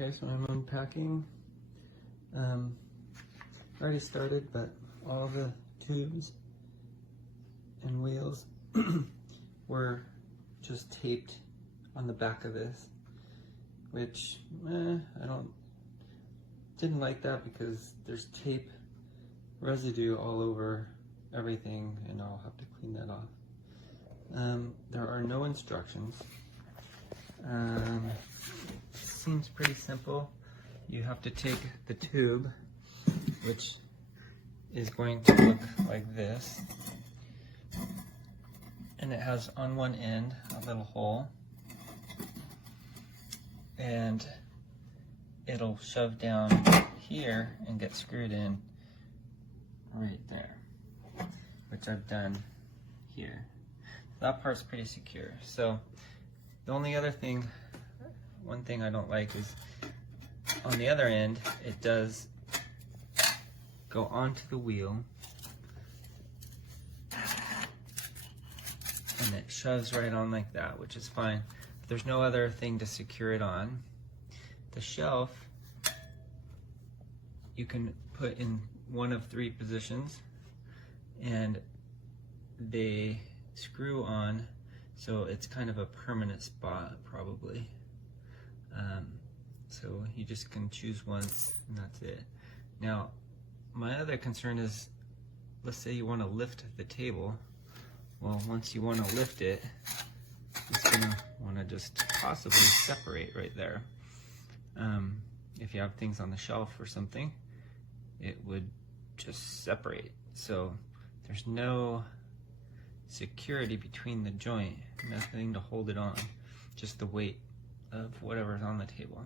Okay, so I'm unpacking. Already started, but all the tubes and wheels were just taped on the back of this, which didn't like that because there's tape residue all over everything, and I'll have to clean that off. There are no instructions. Seems pretty simple. You have to take the tube, which is going to look like this, and it has on one end a little hole, and it'll shove down here and get screwed in right there, which I've done here. That part's pretty secure. So the only other thing, one thing I don't like is on the other end, it does go onto the wheel and it shoves right on like that, which is fine. But there's no other thing to secure it on. The shelf, you can put in one of three positions, and they screw on, so it's kind of a permanent spot probably. So you just can choose once and that's it. Now, my other concern is, let's say you want to lift the table. Well, once you want to lift it, it's going to want to just possibly separate right there. If you have things on the shelf or something, it would just separate. So there's no security between the joint, nothing to hold it on, just the weight of whatever's on the table.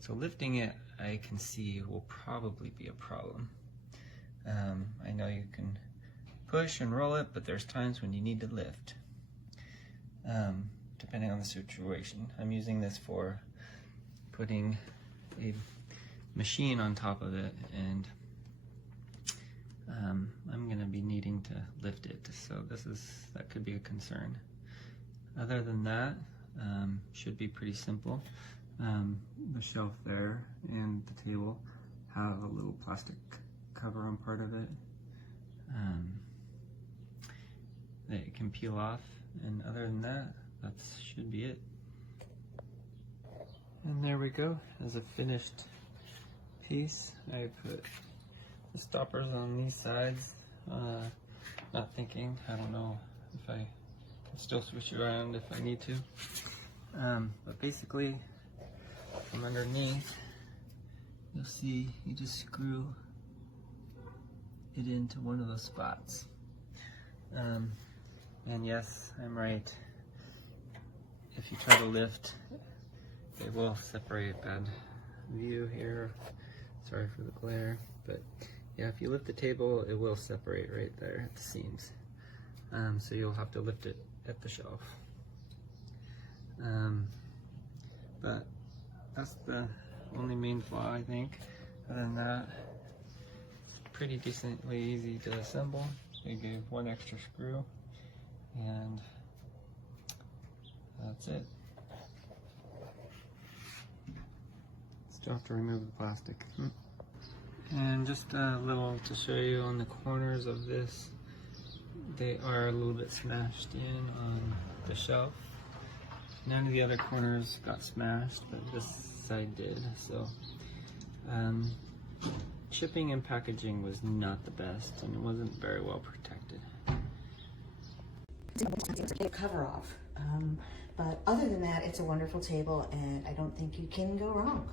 So lifting it, I can see, will probably be a problem. I know you can push and roll it, but there's times when you need to lift, depending on the situation. I'm using this for putting a machine on top of it, and I'm going to be needing to lift it, so that could be a concern. Other than that, should be pretty simple. The shelf there and the table have a little plastic cover on part of it that it can peel off, and other than that, that should be it. And there we go, as a finished piece. I put the stoppers on these sides, not thinking, I don't know if I can still switch it around if I need to. But basically, from underneath, you'll see you just screw it into one of those spots. And yes, I'm right. If you try to lift, they will separate. Bad view here. Sorry for the glare. But yeah, if you lift the table, it will separate right there at the seams. So you'll have to lift it at the shelf. But that's the only main flaw, I think. Other than that, it's pretty decently easy to assemble. So you gave one extra screw, and that's it. Still have to remove the plastic. And just a little to show you on the corners of this, they are a little bit smashed in on the shelf. None of the other corners got smashed, but this side did. So shipping and packaging was not the best, and it wasn't very well protected. Cover off, but other than that, it's a wonderful table, and I don't think you can go wrong.